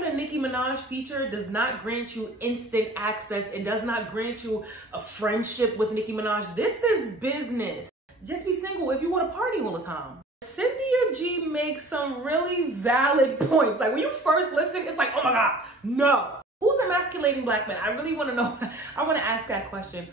having a Nicki Minaj feature does not grant you instant access. It does not grant you a friendship with Nicki Minaj. This is business. Just be single if you want to party all the time. Cynthia G makes some really valid points. Like when you first listen, it's like, oh my God, no. Who's emasculating black men? I really want to know. I want to ask that question.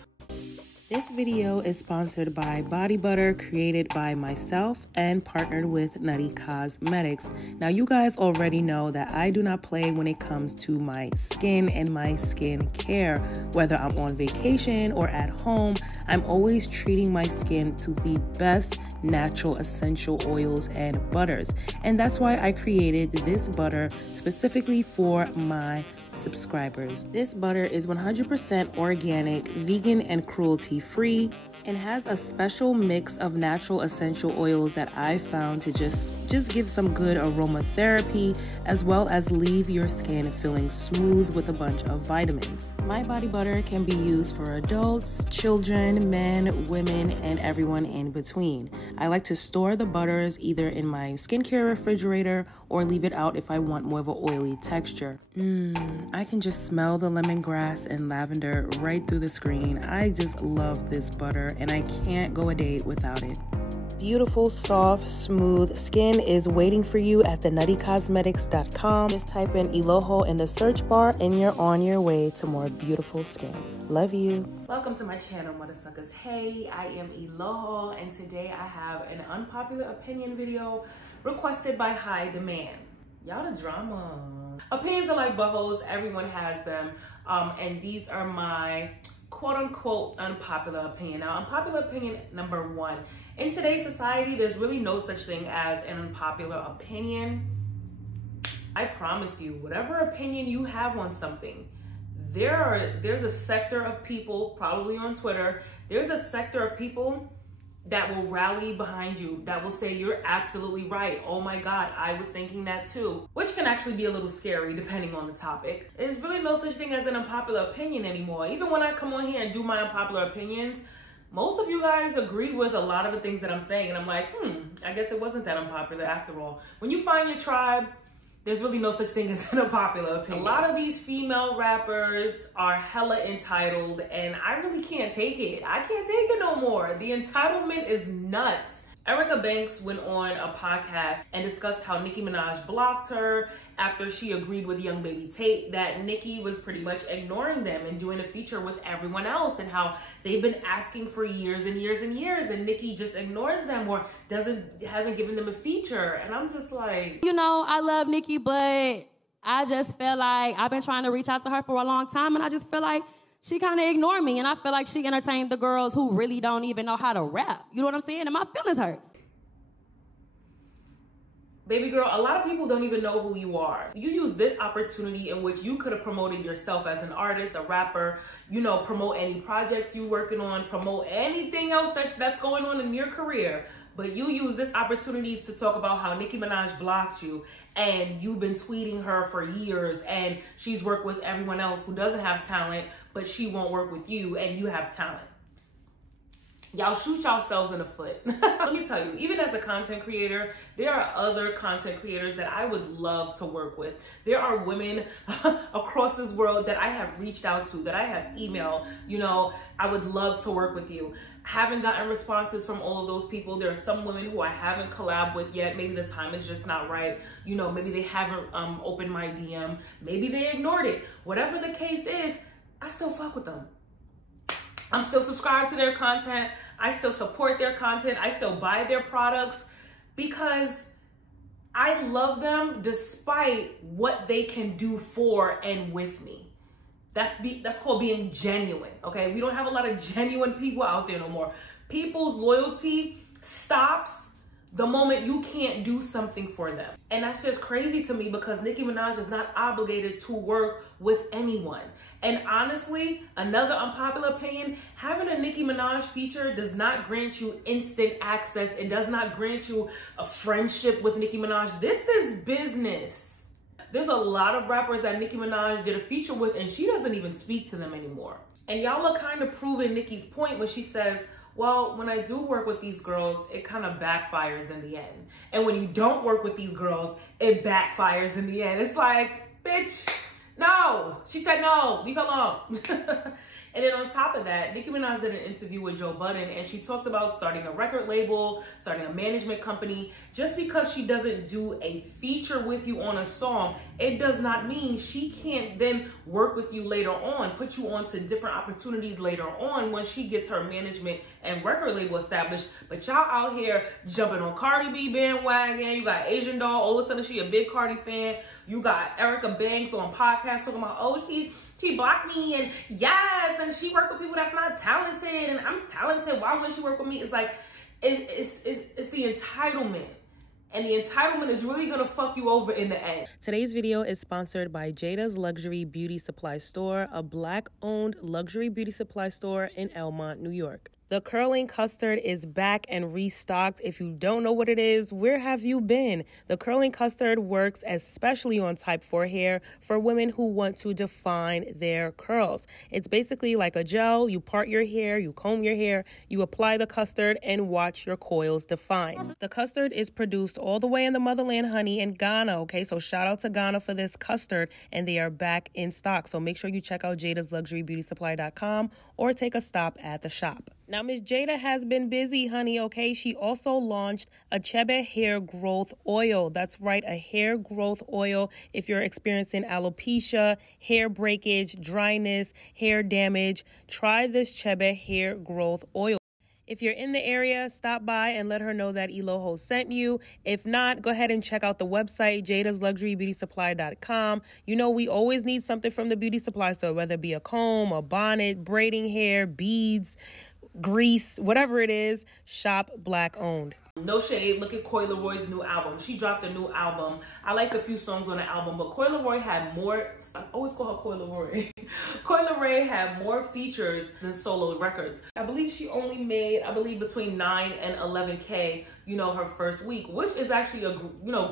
This video is sponsored by Body Butter, created by myself and partnered with NUTTY Cosmetics. Now, you guys already know that I do not play when it comes to my skin and my skin care. Whether I'm on vacation or at home, I'm always treating my skin to the best natural essential oils and butters. And that's why I created this butter specifically for my subscribers. This butter is 100% organic, vegan, and cruelty-free, and has a special mix of natural essential oils that I found to just give some good aromatherapy, as well as leave your skin feeling smooth with a bunch of vitamins. My body butter can be used for adults, children, men, women, and everyone in between. I like to store the butters either in my skincare refrigerator or leave it out if I want more of an oily texture. I can just smell the lemongrass and lavender right through the screen. I just love this butter and I can't go a day without it. Beautiful, soft, smooth skin is waiting for you at thenuttycosmetics.com. Just type in Eloho in the search bar and you're on your way to more beautiful skin. Love you. Welcome to my channel, mother suckers. Hey, I am Eloho, and today I have an unpopular opinion video requested by high demand. Y'all the drama. Opinions are like buttholes, everyone has them. And these are my quote-unquote unpopular opinion. Now, unpopular opinion number one. In today's society, there's really no such thing as an unpopular opinion. I promise you, whatever opinion you have on something, there's a sector of people, probably on Twitter, there's a sector of people that will rally behind you, that will say, you're absolutely right. Oh my God, I was thinking that too. Which can actually be a little scary depending on the topic. There's really no such thing as an unpopular opinion anymore. Even when I come on here and do my unpopular opinions, most of you guys agree with a lot of the things that I'm saying. And I'm like, I guess it wasn't that unpopular after all. When you find your tribe, there's really no such thing as an unpopular opinion. A lot of these female rappers are hella entitled, and I really can't take it. I can't take it no more. The entitlement is nuts. Erica Banks went on a podcast and discussed how Nicki Minaj blocked her after she agreed with Young Baby Tate that Nicki was pretty much ignoring them and doing a feature with everyone else, and how they've been asking for years and years and years, and Nicki just ignores them or hasn't given them a feature. And I'm just like, you know, I love Nicki, but I just feel like I've been trying to reach out to her for a long time, and I just feel like she kind of ignored me, and I feel like she entertained the girls who really don't even know how to rap. You know what I'm saying? And my feelings hurt. Baby girl, a lot of people don't even know who you are. You use this opportunity in which you could have promoted yourself as an artist, a rapper, you know, promote any projects you're working on, promote anything else that's going on in your career. But you use this opportunity to talk about how Nicki Minaj blocked you, and you've been tweeting her for years, and she's worked with everyone else who doesn't have talent, but she won't work with you, and you have talent. Y'all shoot yourselves in the foot. Let me tell you, even as a content creator, there are other content creators that I would love to work with. There are women across this world that I have reached out to, that I have emailed, you know, I would love to work with you. Haven't gotten responses from all of those people. There are some women who I haven't collabed with yet. Maybe the time is just not right. You know, maybe they haven't opened my DM. Maybe they ignored it. Whatever the case is, I still fuck with them. I'm still subscribed to their content. I still support their content. I still buy their products because I love them despite what they can do for and with me. That's called being genuine, okay? We don't have a lot of genuine people out there no more. People's loyalty stops the moment you can't do something for them. And that's just crazy to me because Nicki Minaj is not obligated to work with anyone. And honestly, another unpopular opinion, having a Nicki Minaj feature does not grant you instant access. It does not grant you a friendship with Nicki Minaj. This is business. There's a lot of rappers that Nicki Minaj did a feature with and she doesn't even speak to them anymore. And y'all are kind of proving Nicki's point when she says, well, when I do work with these girls, it kind of backfires in the end. And when you don't work with these girls, it backfires in the end. It's like, bitch, no. She said no, leave her alone. And then on top of that, Nicki Minaj did an interview with Joe Budden, and she talked about starting a record label, starting a management company. Just because she doesn't do a feature with you on a song, it does not mean she can't then work with you later on, put you on to different opportunities later on when she gets her management and record label established. But y'all out here jumping on Cardi B bandwagon. You got Asian Doll, all of a sudden she a big Cardi fan. You got Erica Banks on podcast talking about, oh, she blocked me, and yes, and she worked with people that's not talented, and I'm talented. Why wouldn't she work with me? It's like, it's the entitlement. And the entitlement is really gonna fuck you over in the end. Today's video is sponsored by Jada's Luxury Beauty Supply Store, a Black-owned luxury beauty supply store in Elmont, New York. The curling custard is back and restocked. If you don't know what it is, where have you been? The curling custard works especially on type 4 hair for women who want to define their curls. It's basically like a gel. You part your hair, you comb your hair, you apply the custard, and watch your coils define. The custard is produced all the way in the motherland, honey, in Ghana, okay? So shout out to Ghana for this custard, and they are back in stock. So make sure you check out Jadasluxurybeautysupply.com or take a stop at the shop. Now, Miss Jada has been busy, honey, okay? She also launched a Chebe hair growth oil. That's right, a hair growth oil. If you're experiencing alopecia, hair breakage, dryness, hair damage, try this Chebe hair growth oil. If you're in the area, stop by and let her know that Eloho sent you. If not, go ahead and check out the website, Jadasluxurybeautysupply.com. You know, we always need something from the beauty supply store, whether it be a comb, a bonnet, braiding hair, beads, grease, whatever it is. Shop Black owned. No shade, look at Coi Leroy's new album. She dropped a new album. I liked a few songs on the album, but Coi Leroy had more, I always call her Coi Leroy. Coi Leroy had more features than solo records. I believe she only made, between 9 and 11K, her first week, which is actually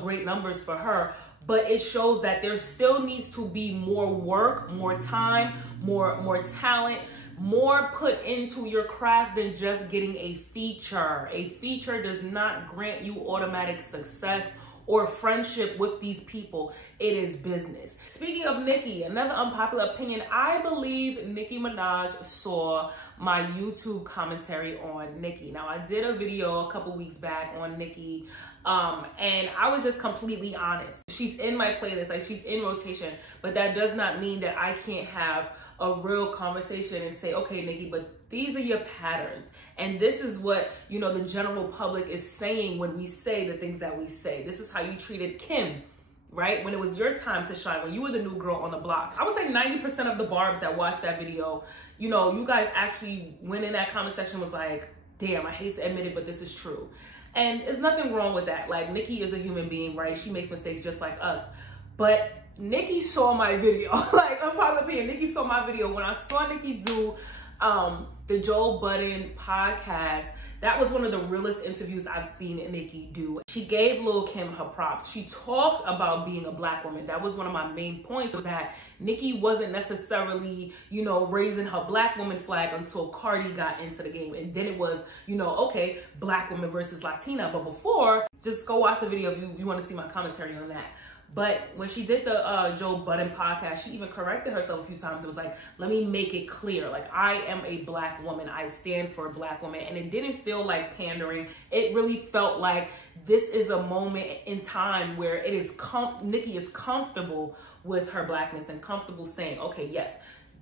great numbers for her. But it shows that there still needs to be more work, more time, more talent, more put into your craft than just getting a feature. A feature does not grant you automatic success or friendship with these people. It is business. Speaking of Nicki, another unpopular opinion, I believe Nicki Minaj saw my YouTube commentary on Nicki. Now, I did a video a couple weeks back on Nicki, and I was just completely honest. She's in my playlist, like she's in rotation, but that does not mean that I can't have a real conversation and say, okay, Nicki, but these are your patterns. And this is what, the general public is saying when we say the things that we say. This is how you treated Kim, right? When it was your time to shine, when you were the new girl on the block. I would say 90% of the barbs that watched that video, you guys actually went in that comment section was like, damn, I hate to admit it, but this is true. And there's nothing wrong with that. Like, Nicki is a human being, right? She makes mistakes just like us. But Nicki saw my video. Like, unpopular opinion, Nicki saw my video. When I saw Nicki do the Joe Budden podcast, that was one of the realest interviews I've seen Nicki do. She gave Lil' Kim her props. She talked about being a Black woman. That was one of my main points, was that Nicki wasn't necessarily, raising her Black woman flag until Cardi got into the game. And then it was, okay, Black woman versus Latina. But before, just go watch the video if you want to see my commentary on that. But when she did the Joe Budden podcast, she even corrected herself a few times. It was like, let me make it clear. Like, I am a Black woman. I stand for a Black woman. And it didn't feel like pandering. It really felt like this is a moment in time where it is Nicki is comfortable with her Blackness and comfortable saying, okay, yes,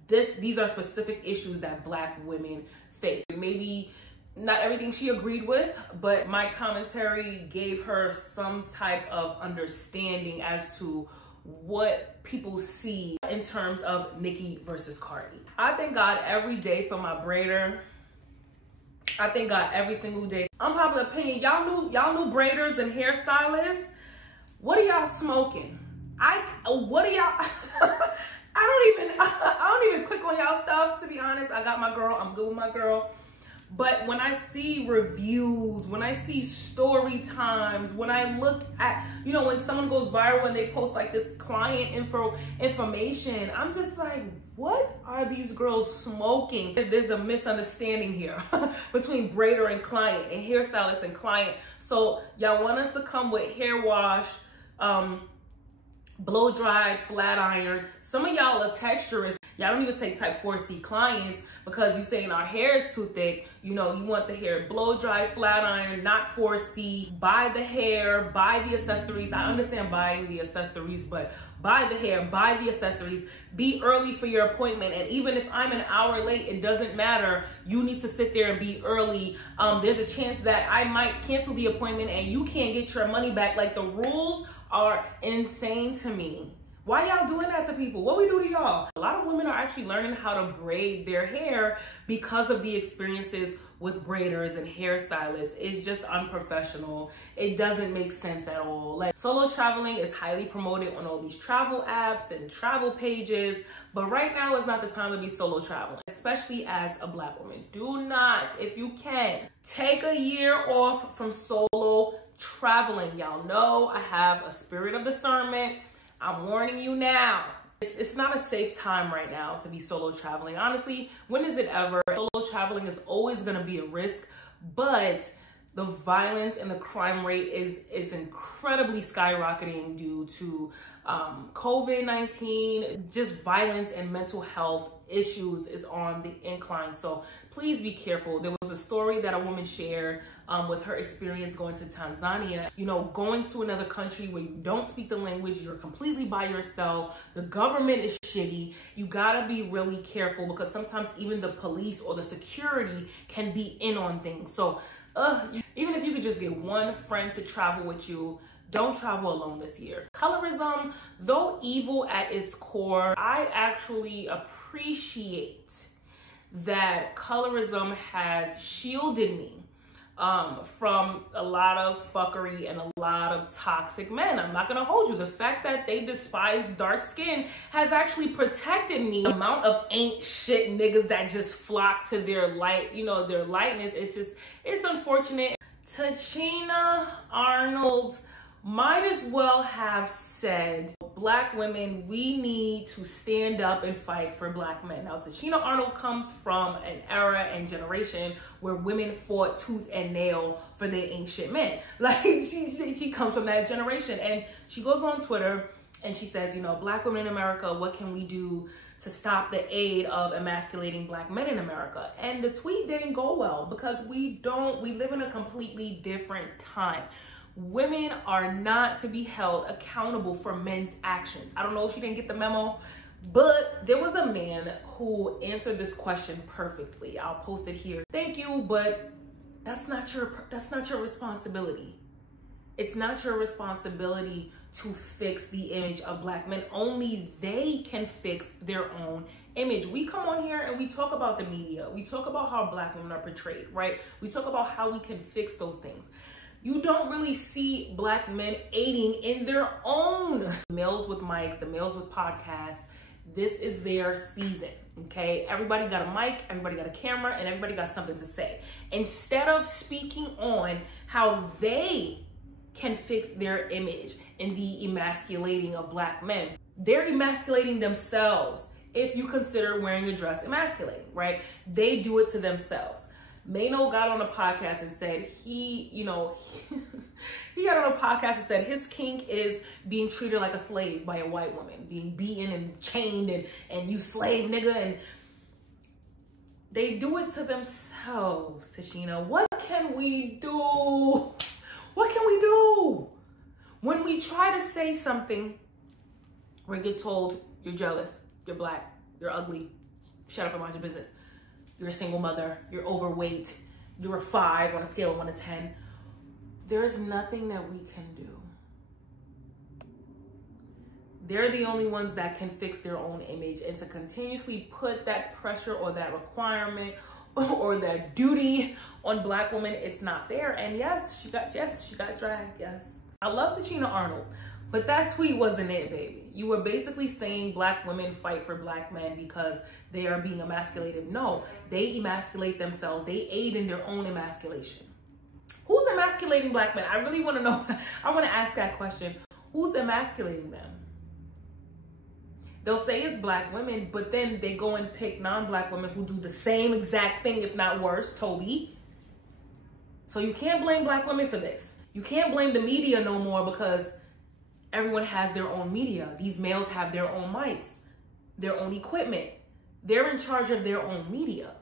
these are specific issues that Black women face. Maybe not everything she agreed with, but my commentary gave her some type of understanding as to what people see in terms of Nicki versus Cardi. I thank God every day for my braider. I thank God every single day. Unpopular opinion, y'all knew braiders and hairstylists. What are y'all smoking? What are y'all? I don't even click on y'all stuff, to be honest. I got my girl, I'm good with my girl. But when I see reviews, when I see story times, when I look at, when someone goes viral and they post like this client information, I'm just like, what are these girls smoking? There's a misunderstanding here between braider and client and hairstylist and client. So y'all want us to come with hair wash, blow dried, flat iron. Some of y'all are texturists. Y'all don't even take type 4C clients because you're saying our hair is too thick. You know, you want the hair blow dry, flat iron, not 4C. Buy the hair, buy the accessories. I understand buying the accessories, but buy the hair, buy the accessories. Be early for your appointment. And even if I'm an hour late, it doesn't matter. You need to sit there and be early. There's a chance that I might cancel the appointment and you can't get your money back. Like, the rules are insane to me. Why y'all doing that to people? What we do to y'all? A lot of women are actually learning how to braid their hair because of the experiences with braiders and hairstylists. It's just unprofessional. It doesn't make sense at all. Like, solo traveling is highly promoted on all these travel apps and travel pages, but right now is not the time to be solo traveling, especially as a Black woman. Do not, if you can, take a year off from solo traveling. Y'all know I have a spirit of discernment. I'm warning you now. It's not a safe time right now to be solo traveling. Honestly, when is it ever? Solo traveling is always going to be a risk, but the violence and the crime rate is incredibly skyrocketing due to COVID-19. Just violence and mental health issues is on the incline. So please be careful. There was a story that a woman shared with her experience going to Tanzania. You know, going to another country where you don't speak the language, you're completely by yourself, the government is shitty. You gotta be really careful because sometimes even the police or the security can be in on things. So even if you could just get one friend to travel with you, don't travel alone this year. Colorism, though evil at its core, I actually appreciate that colorism has shielded me from a lot of fuckery and a lot of toxic men. I'm not gonna hold you. The fact that they despise dark skin has actually protected me. The amount of ain't shit niggas that just flock to their light, you know, their lightness, it's unfortunate. Tachina Arnold might as well have said, Black women, we need to stand up and fight for Black men. Now, Tachina Arnold comes from an era and generation where women fought tooth and nail for their ain't shit men. Like, she comes from that generation. And she goes on Twitter and she says, you know, Black women in America, what can we do to stop the aid of emasculating Black men in America? And the tweet didn't go well because we live in a completely different time. Women are not to be held accountable for men's actions. I don't know if she didn't get the memo, but there was a man who answered this question perfectly. I'll post it here. Thank you, but that's not your responsibility. It's not your responsibility to fix the image of Black men. Only they can fix their own image. We come on here and we talk about the media. We talk about how Black women are portrayed, right? We talk about how we can fix those things. You don't really see Black men aiding in their own. Males with mics, the males with podcasts, this is their season, okay? Everybody got a mic, everybody got a camera, and everybody got something to say. Instead of speaking on how they can fix their image in the emasculating of Black men, they're emasculating themselves. If you consider wearing a dress emasculating, right? They do it to themselves. Mano got on a podcast and said he got on a podcast and said his kink is being treated like a slave by a white woman, being beaten and chained and you slave nigga, and they do it to themselves. Tachina, what can we do? What can we do? When we try to say something, we get told you're jealous, you're Black, you're ugly, shut up and mind your business. You're a single mother, you're overweight, you're a 5 on a scale of 1 to 10. There's nothing that we can do. They're the only ones that can fix their own image, and to continuously put that pressure or that requirement or that duty on Black women, it's not fair. And yes, she got dragged, yes. I love Tachina Arnold, but that tweet wasn't it, baby. You were basically saying Black women fight for Black men because they are being emasculated. No, they emasculate themselves. They aid in their own emasculation. Who's emasculating Black men? I really want to know. I want to ask that question. Who's emasculating them? They'll say it's Black women, but then they go and pick non-Black women who do the same exact thing, if not worse, Toby. So you can't blame Black women for this. You can't blame the media no more because Everyone has their own media. These males have their own mics, their own equipment. They're in charge of their own media.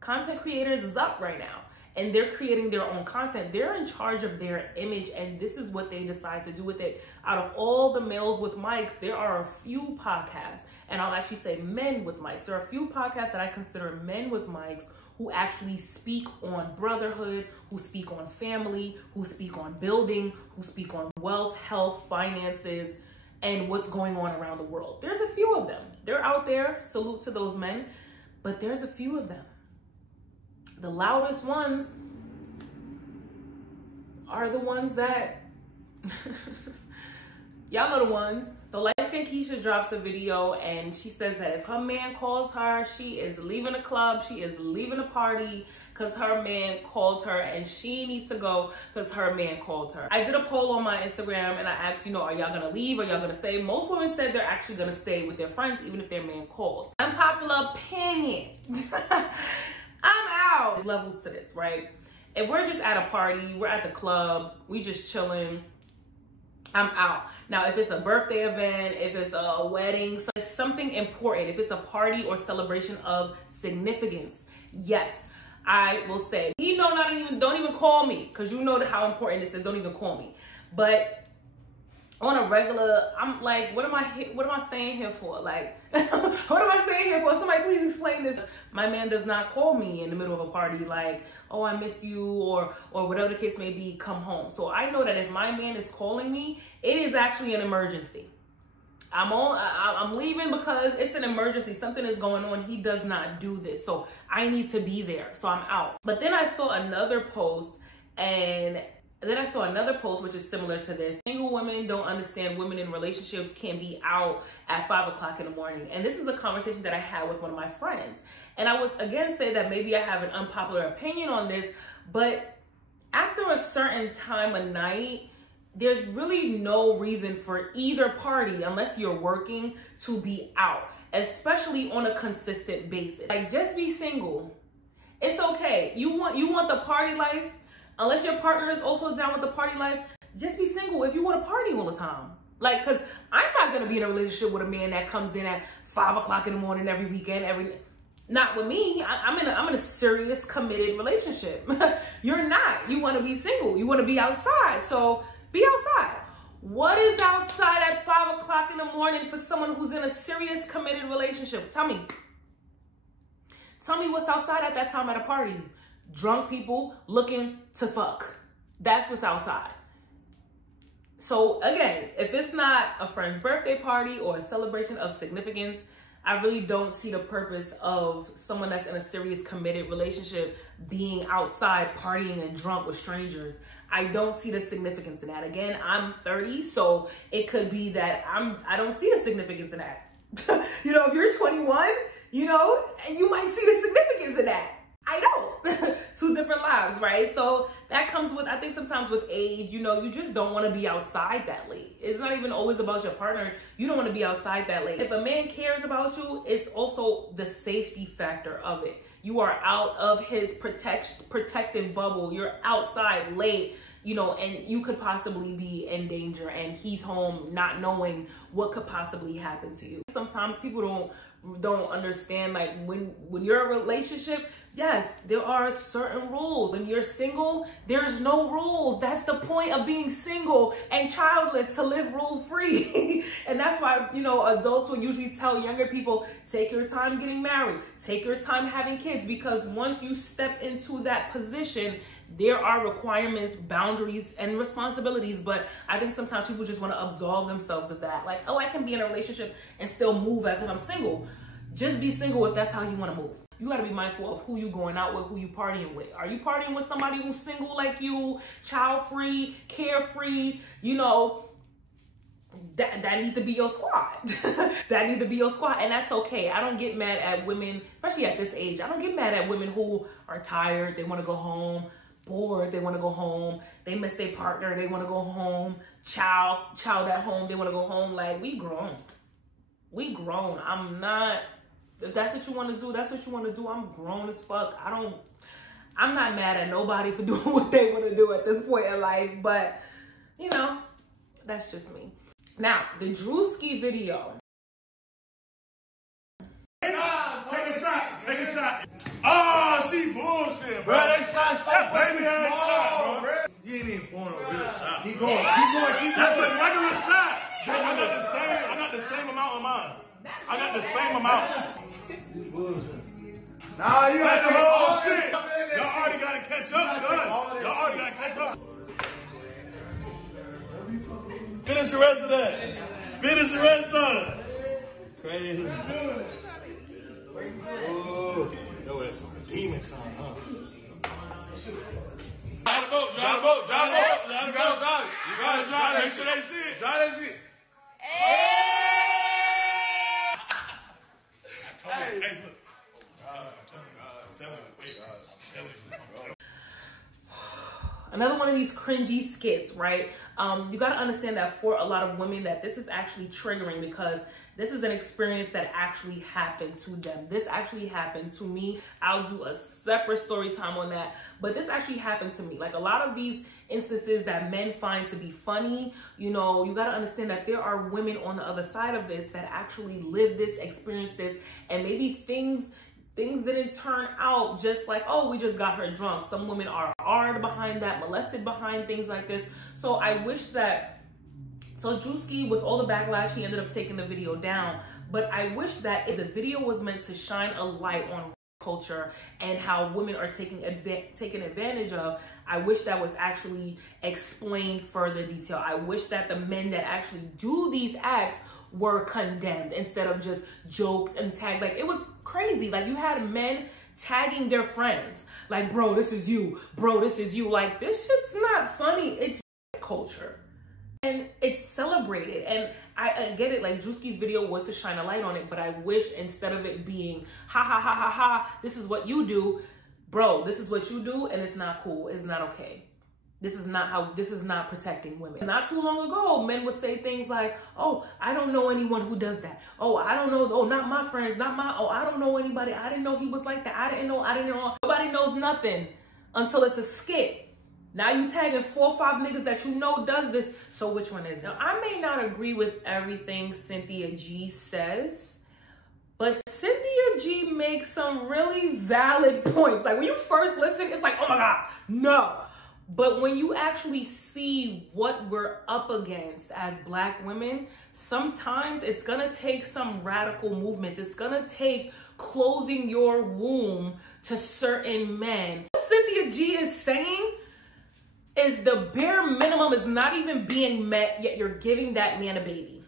Content creators is up right now, and they're creating their own content. They're in charge of their image, and this is what they decide to do with it. Out of all the males with mics, there are a few podcasts, and I'll actually say men with mics. There are a few podcasts that I consider men with mics who actually speak on brotherhood, who speak on family, who speak on building, who speak on wealth, health, finances, and what's going on around the world. There's a few of them. They're out there, salute to those men, but there's a few of them. The loudest ones are the ones that, y'all know the ones. The light-skinned Keisha drops a video and she says that if her man calls her, she is leaving the club, she is leaving the party because her man called her and she needs to go because her man called her. I did a poll on my Instagram and I asked, you know, are y'all gonna leave? Are y'all gonna stay? Most women said they're actually gonna stay with their friends even if their man calls. Unpopular opinion. I'm out. There's levels to this, right? If we're just at a party, we're at the club, we just chilling, I'm out. Now, if it's a birthday event, if it's a wedding, so it's something important, if it's a party or celebration of significance, yes, I will stay. Don't even call me, because you know how important this is. Don't even call me. But on a regular, I'm like, what am I staying here for? Like, what am I staying here for? Somebody please explain this. My man does not call me in the middle of a party like, oh, I miss you, or whatever the case may be, come home. So I know that if my man is calling me, it is actually an emergency. I'm leaving because it's an emergency. Something is going on. He does not do this. So I need to be there. So I'm out. But then I saw another post which is similar to this. Single women don't understand women in relationships can be out at 5 o'clock in the morning. And this is a conversation that I had with one of my friends. And I would again say that maybe I have an unpopular opinion on this, but after a certain time of night, there's really no reason for either party, unless you're working, to be out, especially on a consistent basis. Like, just be single. It's okay. You want the party life. Unless your partner is also down with the party life, just be single if you want to party all the time. Like, because I'm not going to be in a relationship with a man that comes in at 5 o'clock in the morning every weekend, not with me. I'm in a serious, committed relationship. You're not. You want to be single. You want to be outside. So be outside. What is outside at 5 o'clock in the morning for someone who's in a serious, committed relationship? Tell me. Tell me what's outside at that time at a party. Drunk people looking to fuck. That's what's outside. So again, if it's not a friend's birthday party or a celebration of significance, I really don't see the purpose of someone that's in a serious, committed relationship being outside partying and drunk with strangers. I don't see the significance in that. Again, I'm 30, so it could be that I don't see the significance in that. You know, if you're 21, you know, you might see the significance in that. I don't. Two different lives, right? So that comes with, I think sometimes with age, you know, you just don't want to be outside that late. It's not even always about your partner. You don't want to be outside that late. If a man cares about you, it's also the safety factor of it. You are out of his protective bubble. You're outside late, you know, and you could possibly be in danger, and he's home not knowing what could possibly happen to you. Sometimes people don't understand, like, when you're in a relationship, yes, there are certain rules. When you're single, there's no rules. That's the point of being single and childless, to live rule-free. And that's why, you know, adults will usually tell younger people, take your time getting married, take your time having kids, because once you step into that position, there are requirements, boundaries, and responsibilities. But I think sometimes people just want to absolve themselves of that. Like, oh, I can be in a relationship and still move as if I'm single. Just be single if that's how you want to move. You got to be mindful of who you going out with, who you partying with. Are you partying with somebody who's single like you, child-free, carefree, you know, that need to be your squad. That need to be your squad, and that's okay. I don't get mad at women, especially at this age. I don't get mad at women who are tired, they want to go home, bored, they want to go home, they miss their partner, they want to go home, child at home, they want to go home. Like, we grown. We grown. I'm not, if that's what you want to do, that's what you want to do. I'm grown as fuck. I'm not mad at nobody for doing what they want to do at this point in life, but, you know, that's just me. Now, the Drewski video. Take a shot. Take a shot. Oh, she bullshit, bro. That baby ass shot, bro. You ain't even pouring a real shot. Keep going. That's a regular shot. I got the same amount of mine. I got the same amount. Nah, you got the whole shit. Y'all already got to catch up, cuz. Y'all already got to catch up. Finish the rest of that. Finish the rest of it. Crazy. Oh, yo, that's some demon time, huh? Drive the boat. You gotta drive it. Make sure they see it. Drive they see it. Hey, look. Another one of these cringy skits, right? You got to understand that for a lot of women that this is actually triggering because this is an experience that actually happened to them. This actually happened to me. I'll do a separate story time on that, but this actually happened to me. Like a lot of these instances that men find to be funny, you know, you got to understand that there are women on the other side of this that actually live this, experience this, and maybe things didn't turn out just like, oh, we just got her drunk. Some women are hard behind that, molested behind things like this. So I wish that, so Drewski, with all the backlash, he ended up taking the video down. But I wish that if the video was meant to shine a light on culture and how women are taken advantage of, I wish that was actually explained further detail. I wish that the men that actually do these acts were condemned instead of just joked and tagged. Like, it was crazy. Like, you had men tagging their friends. Like, bro, this is you. Bro, this is you. Like, this shit's not funny. It's culture. And it's celebrated. And I get it. Like, Drewski's video was to shine a light on it. But I wish instead of it being, ha, ha, ha, ha, ha, this is what you do. Bro, this is what you do. And it's not cool. It's not okay. This is not protecting women. Not too long ago, men would say things like, oh, I don't know anyone who does that. Oh, I don't know. Oh, not my friends, oh, I don't know anybody. I didn't know he was like that. I didn't know. Nobody knows nothing until it's a skit. Now you tagging 4 or 5 niggas that you know does this. So which one is it? Now, I may not agree with everything Cynthia G says, but Cynthia G makes some really valid points. Like, when you first listen, it's like, oh my God, no. But when you actually see what we're up against as Black women, sometimes it's gonna take some radical movements. It's gonna take closing your womb to certain men. What Cynthia G is saying is the bare minimum is not even being met, yet you're giving that man a baby.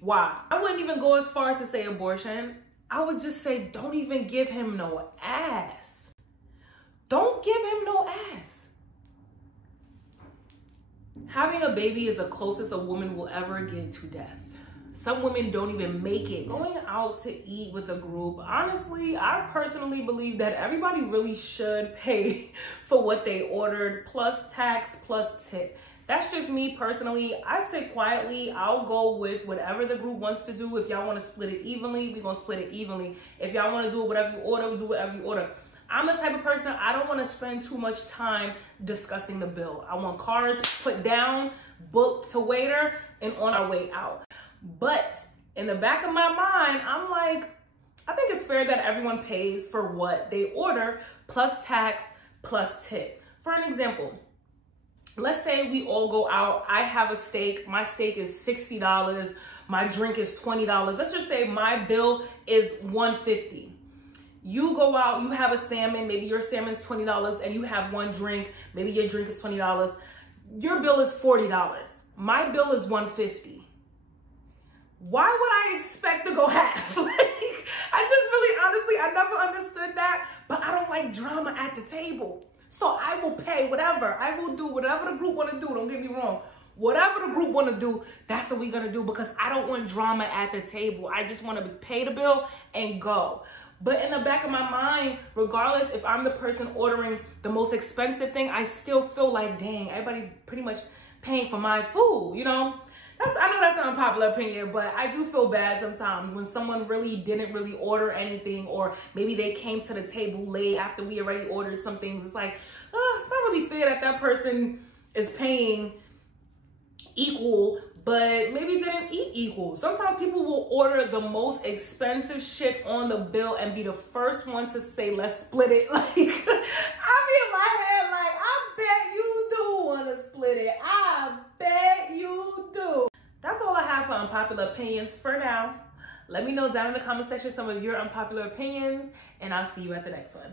Why? I wouldn't even go as far as to say abortion. I would just say, don't even give him no ass. Don't give him no ass. Having a baby is the closest a woman will ever get to death. Some women don't even make it. Going out to eat with a group, honestly, I personally believe that everybody really should pay for what they ordered, plus tax, plus tip. That's just me personally. I sit quietly. I'll go with whatever the group wants to do. If y'all want to split it evenly, we're going to split it evenly. If y'all want to do whatever you order, do whatever you order. I'm the type of person, I don't want to spend too much time discussing the bill. I want cards put down, booked to waiter, and on our way out. But in the back of my mind, I'm like, I think it's fair that everyone pays for what they order, plus tax, plus tip. For an example, let's say we all go out. I have a steak. My steak is $60. My drink is $20. Let's just say my bill is $150. You go out, you have a salmon, maybe your salmon is $20 and you have one drink, maybe your drink is $20. Your bill is $40. My bill is $150. Why would I expect to go half? Like, I just really, honestly, I never understood that, but I don't like drama at the table. So I will pay whatever. I will do whatever the group want to do. Don't get me wrong. Whatever the group want to do, that's what we're going to do because I don't want drama at the table. I just want to pay the bill and go. But in the back of my mind, regardless if I'm the person ordering the most expensive thing, I still feel like, dang, everybody's pretty much paying for my food, you know? I know that's an unpopular opinion, but I do feel bad sometimes when someone really didn't really order anything, or maybe they came to the table late after we already ordered some things. It's like, it's not really fair that that person is paying equal, but maybe didn't eat equal. Sometimes people will order the most expensive shit on the bill and be the first one to say, let's split it. Like, I be in my head like, I bet you do want to split it. I bet you do. That's all I have for unpopular opinions for now. Let me know down in the comment section some of your unpopular opinions, and I'll see you at the next one.